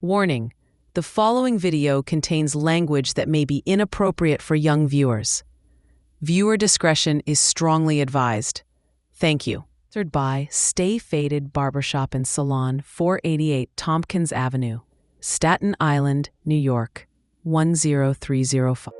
Warning: the following video contains language that may be inappropriate for young viewers. Viewer discretion is strongly advised. Thank you. Sponsored by Stay Faded Barbershop and Salon, 488 Tompkins Avenue, Staten Island, New York, 10305.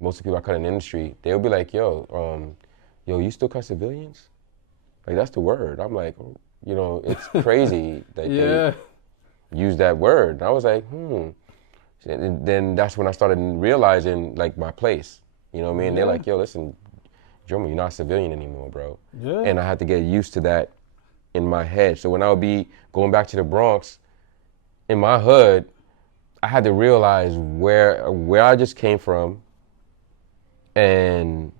Most of the people I cut in the industry, they'll be like, yo, you still cut civilians? Like, that's the word. I'm like, it's crazy that they use that word. And I was like, And then that's when I started realizing, like, my place. You know what I mean? They're like, yo, listen, Jomo, you're not a civilian anymore, bro. Yeah. And I had to get used to that in my head. So when I would be going back to the Bronx, in my hood, I had to realize where I just came from, and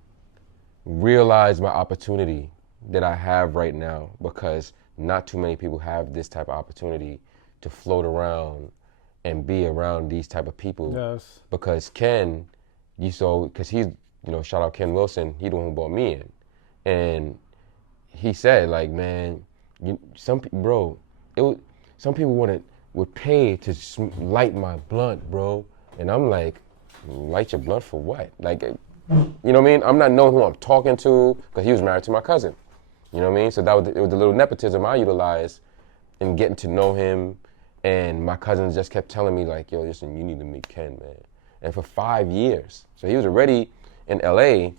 realize my opportunity that I have right now, because not too many people have this type of opportunity to float around and be around these type of people. Yes. Because Ken, because he's, shout out Ken Wilson, he the one who brought me in. And he said, like, man, some people would pay to light my blunt, bro. And I'm like, light your blunt for what? Like, you know what I mean? I'm not knowing who I'm talking to, because he was married to my cousin. You know what I mean? So it was the little nepotism I utilized in getting to know him. And my cousins just kept telling me, like, yo, listen, you need to meet Ken, man. And for 5 years. So he was already in LA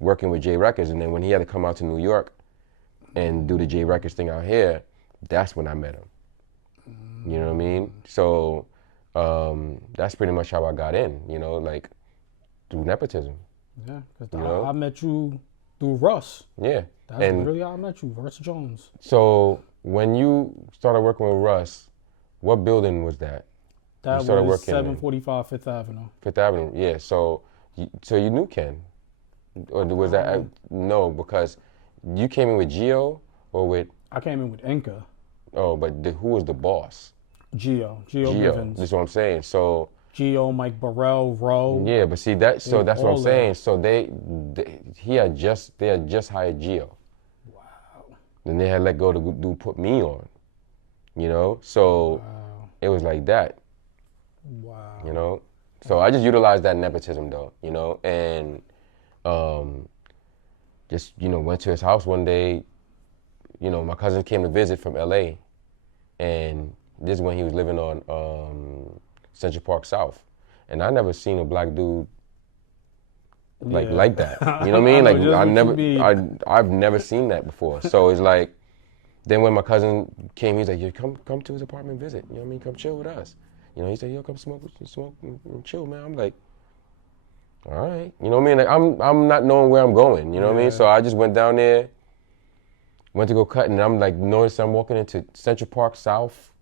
working with J Records. And then when he had to come out to New York and do the J Records thing out here, that's when I met him. You know what I mean? So that's pretty much how I got in, like through nepotism. Yeah, because I met you through Russ. Yeah. That's really how I met you, Russ Jones. So when you started working with Russ, what building was that? That was 745 Fifth Avenue. Fifth Avenue, yeah. So you knew Ken? Or was that, no, because you came in with Gio or with? I came in with Inca. Oh, but who was the boss? Gio Givens. That's what I'm saying. So Gio, Mike Burrell, Rowe. Yeah, but see that's what I'm saying. So they had just hired Gio. Wow. Then they had let go to put me on. So it was like that. Wow. So I just utilized that nepotism though, and just went to his house one day. My cousin came to visit from LA, and this is when he was living on Central Park South. And I never seen a black dude like that. You know what I mean? I've never seen that before. So it's like, then when my cousin came, he's like, yo, come to his apartment visit. You know what I mean? Come chill with us. He said, yo, come smoke and chill, man. I'm like, all right. You know what I mean? Like, I'm not knowing where I'm going. You know what I mean? So I just went down there, went to go cut, and I'm like, notice I'm walking into Central Park South.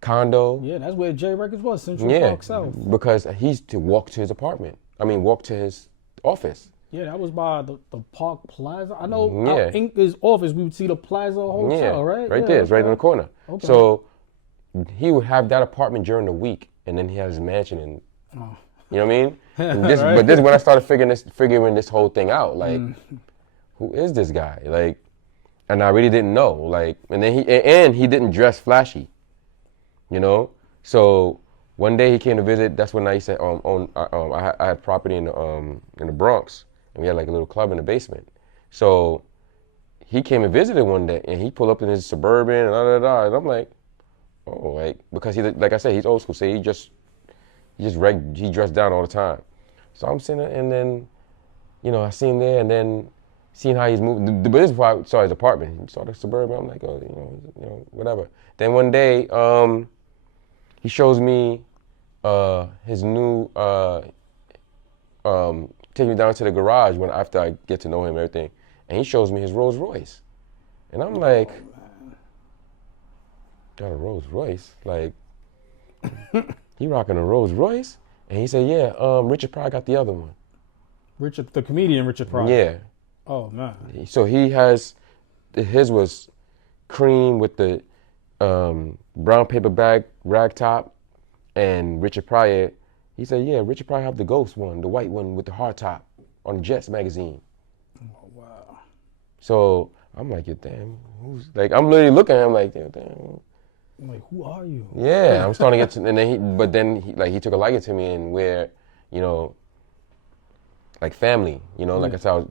Condo. Yeah, that's where J Records was, Central Park South. Because he's to walk to his walk to his office. Yeah, that was by the Park Plaza. I know out Inca's office, we would see the Plaza Hotel, right? Right there, it's right in the corner. Okay. So he would have that apartment during the week, and then he had his mansion, and you know what I mean? But this is when I started figuring this whole thing out. Like, who is this guy? Like, and I really didn't know. Like, and then he didn't dress flashy. So one day he came to visit. That's when I used to I had property in the Bronx, and we had like a little club in the basement. So he came and visited one day, and he pulled up in his Suburban and and I'm like, oh, like, because like I said, he's old school. So he dressed down all the time. So I'm sitting there, and then I see him there, and then seeing how he's moving. But this is before I saw his apartment. He saw the Suburban. I'm like, oh, whatever. Then one day, he shows me his new, take me down to the garage after I get to know him and everything, and he shows me his Rolls Royce. And I'm like, got a Rolls Royce? Like, he rocking a Rolls Royce? And he said, yeah, Richard Pryor got the other one. The comedian Richard Pryor? Yeah. Oh, man. So he has his was cream with the brown paper bag rag top, and Richard Pryor, he said, yeah, Richard Pryor have the ghost one, the white one with the hard top on Jets magazine. Oh, wow. So I'm like, yo, damn, who's like? I'm literally looking at him like, yo, damn. I'm like, who are you? Yeah, I'm starting to get to, and then he took a liking to me, and where, you know, like family, you know, like I said,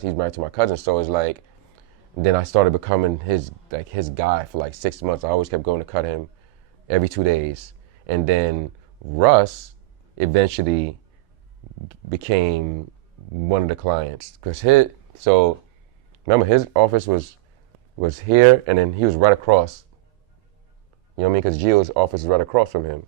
he's married to my cousin, so it's like, then I started becoming his guy for like 6 months. I always kept going to cut him every 2 days, and then Russ eventually became one of the clients, cause remember his office was here, and then he was right across. You know what I mean? Because Gio's office is right across from him.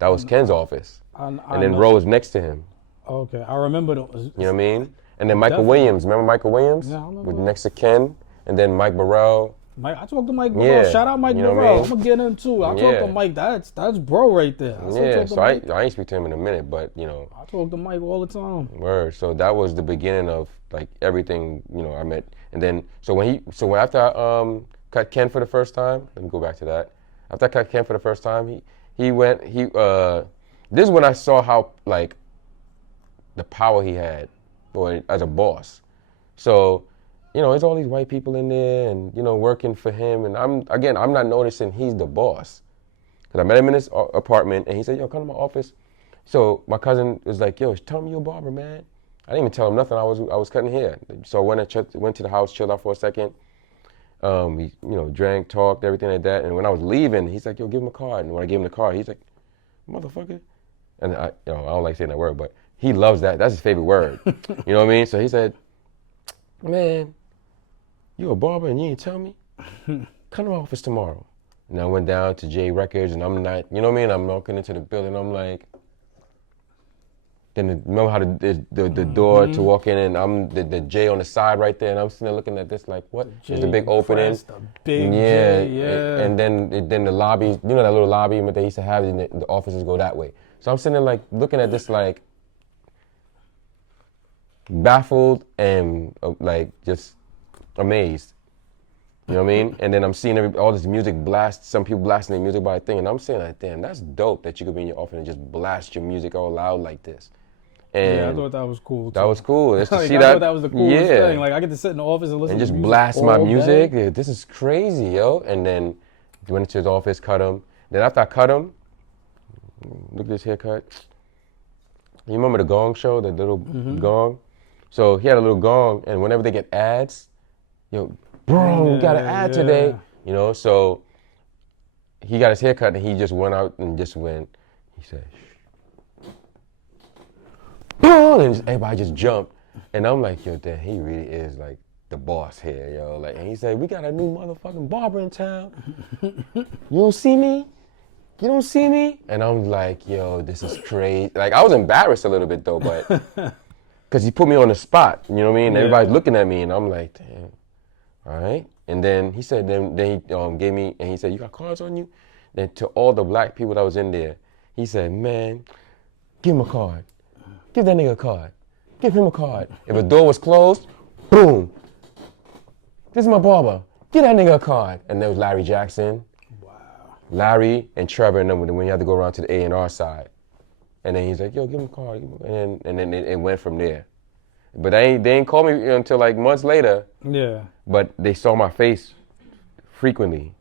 That was Ken's office. And then Ro was next to him. Okay, I remember those. You know what I mean? And then Michael Williams. Remember Michael Williams? Yeah, I remember. With next to Ken. And then Mike Burrell. I talked to Mike Burrell. Yeah. Shout out Mike You know what I Burrell. mean? I'm going to get him too. I talked to Mike. That's bro right there. I ain't speak to him in a minute, but, you know. I talk to Mike all the time. Word. So that was the beginning of, like, everything, you know, I met. And then, after I cut Ken for the first time, let me go back to that. After I cut Ken for the first time, this is when I saw how, like, the power he had, or as a boss. So, you know, there's all these white people in there, and, you know, working for him, and I'm not noticing he's the boss. Because I met him in his apartment, and he said, yo, come to my office. So my cousin was like, yo, tell me you're a barber, man. I didn't even tell him nothing. I was cutting hair. So I went to the house, chilled out for a second. We, you know, drank, talked, everything like that. And when I was leaving, he's like, yo, give him a card. And when I gave him the card, he's like, motherfucker. And I don't like saying that word, but he loves that. That's his favorite word. You know what I mean? So he said, man, you a barber and you ain't tell me? Come to my office tomorrow. And I went down to J Records, and I'm not, you know what I mean? I'm walking into the building, I'm like, remember how the door to walk in, and I'm the J on the side right there, and I'm sitting there looking at this like, what? There's a big opening. The big J, yeah. And then the lobby, you know that little lobby that they used to have, and the offices go that way. So I'm sitting there like looking at this like baffled and like just amazed. You know what I mean? And then I'm seeing all this music blast, some people blasting their music by a thing, and I'm saying like, damn, that's dope that you could be in your office and just blast your music all loud like this. And yeah, I thought that was cool. That was cool. Just to like, see I that, thought that was the coolest thing. Like I get to sit in the office and listen and to just music blast my all music. day. Yeah, this is crazy, yo. And then went into his office, cut him. Then after I cut him, look at this haircut. You remember the gong show, the little gong? So he had a little gong, and whenever they get ads, yo, bro, we got an ad today. You know, so he got his haircut, and he just went out and just went. He said, boom, and everybody just jumped. And I'm like, yo, damn, he really is like the boss here, yo. Like, and he said, we got a new motherfucking barber in town. You don't see me? You don't see me? And I'm like, yo, this is crazy. Like, I was embarrassed a little bit though, but because he put me on the spot, you know what I mean? Yeah. Everybody's looking at me, and I'm like, damn, all right. And then he said, then he gave me, and he said, you got cards on you? Then to all the black people that was in there, he said, man, give him a card. Give that nigga a card. Give him a card. If a door was closed, boom. This is my barber. Give that nigga a card. And there was Larry Jackson. Wow. Larry and Trevor, and then when you had to go around to the A&R side. And then he's like, yo, give him a card. And then it went from there. But they didn't call me until like months later. Yeah. But they saw my face frequently.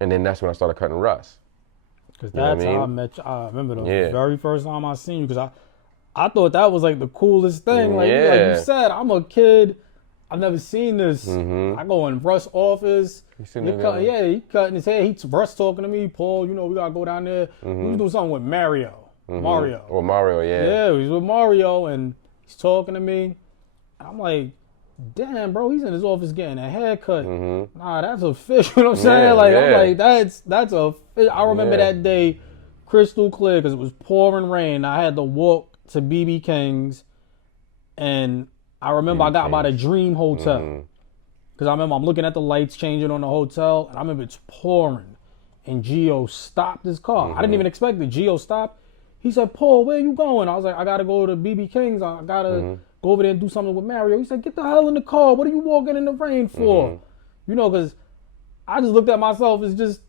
And then that's when I started cutting Russ. Because that's how I met you. I remember the very first time I seen you, because I thought that was like the coolest thing. Like you said, I'm a kid. I've never seen this. Mm-hmm. I go in Russ' office. He cutting his hair. Russ talking to me. Paul, you know, we got to go down there. Mm-hmm. We was doing something with Mario. Mm-hmm. Mario. Or Mario, yeah. Yeah, he was with Mario, and he's talking to me. I'm like, damn, bro, he's in his office getting a haircut. Mm-hmm. Nah, that's official. You know what I'm saying? Like, I'm like, that's a. I remember that day crystal clear, because it was pouring rain. I had to walk to BB King's, and I remember I got by the Dream Hotel, because I remember I'm looking at the lights changing on the hotel, and I remember it's pouring, and Gio stopped his car. I didn't even expect it. Gio stopped. He said, Paul, where you going? I was like, I got to go to BB King's. I got to go over there and do something with Mario. He said, get the hell in the car. What are you walking in the rain for? You know, because I just looked at myself as just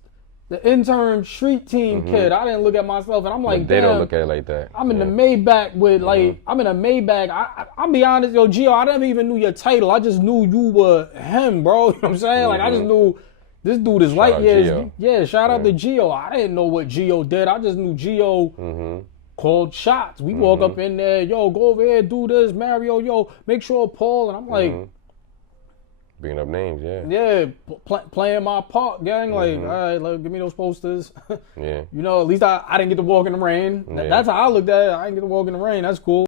the intern street team kid. I didn't look at myself, and I'm like, they damn, don't look at it like that. I'm in the Maybach with like, I'm in a Maybach. I'm be honest, yo, Gio, I never even knew your title. I just knew you were him, bro. You know what I'm saying? Like, I just knew this dude is light years. Yeah, shout out to Gio. I didn't know what Gio did. I just knew Gio called shots. We walk up in there, yo, go over here, do this, Mario, yo, make sure Paul, and I'm like, bringing up names, playing my part, gang. Like, all right, like, give me those posters. Yeah. You know, at least I didn't get to walk in the rain. That's how I looked at it. I didn't get to walk in the rain. That's cool.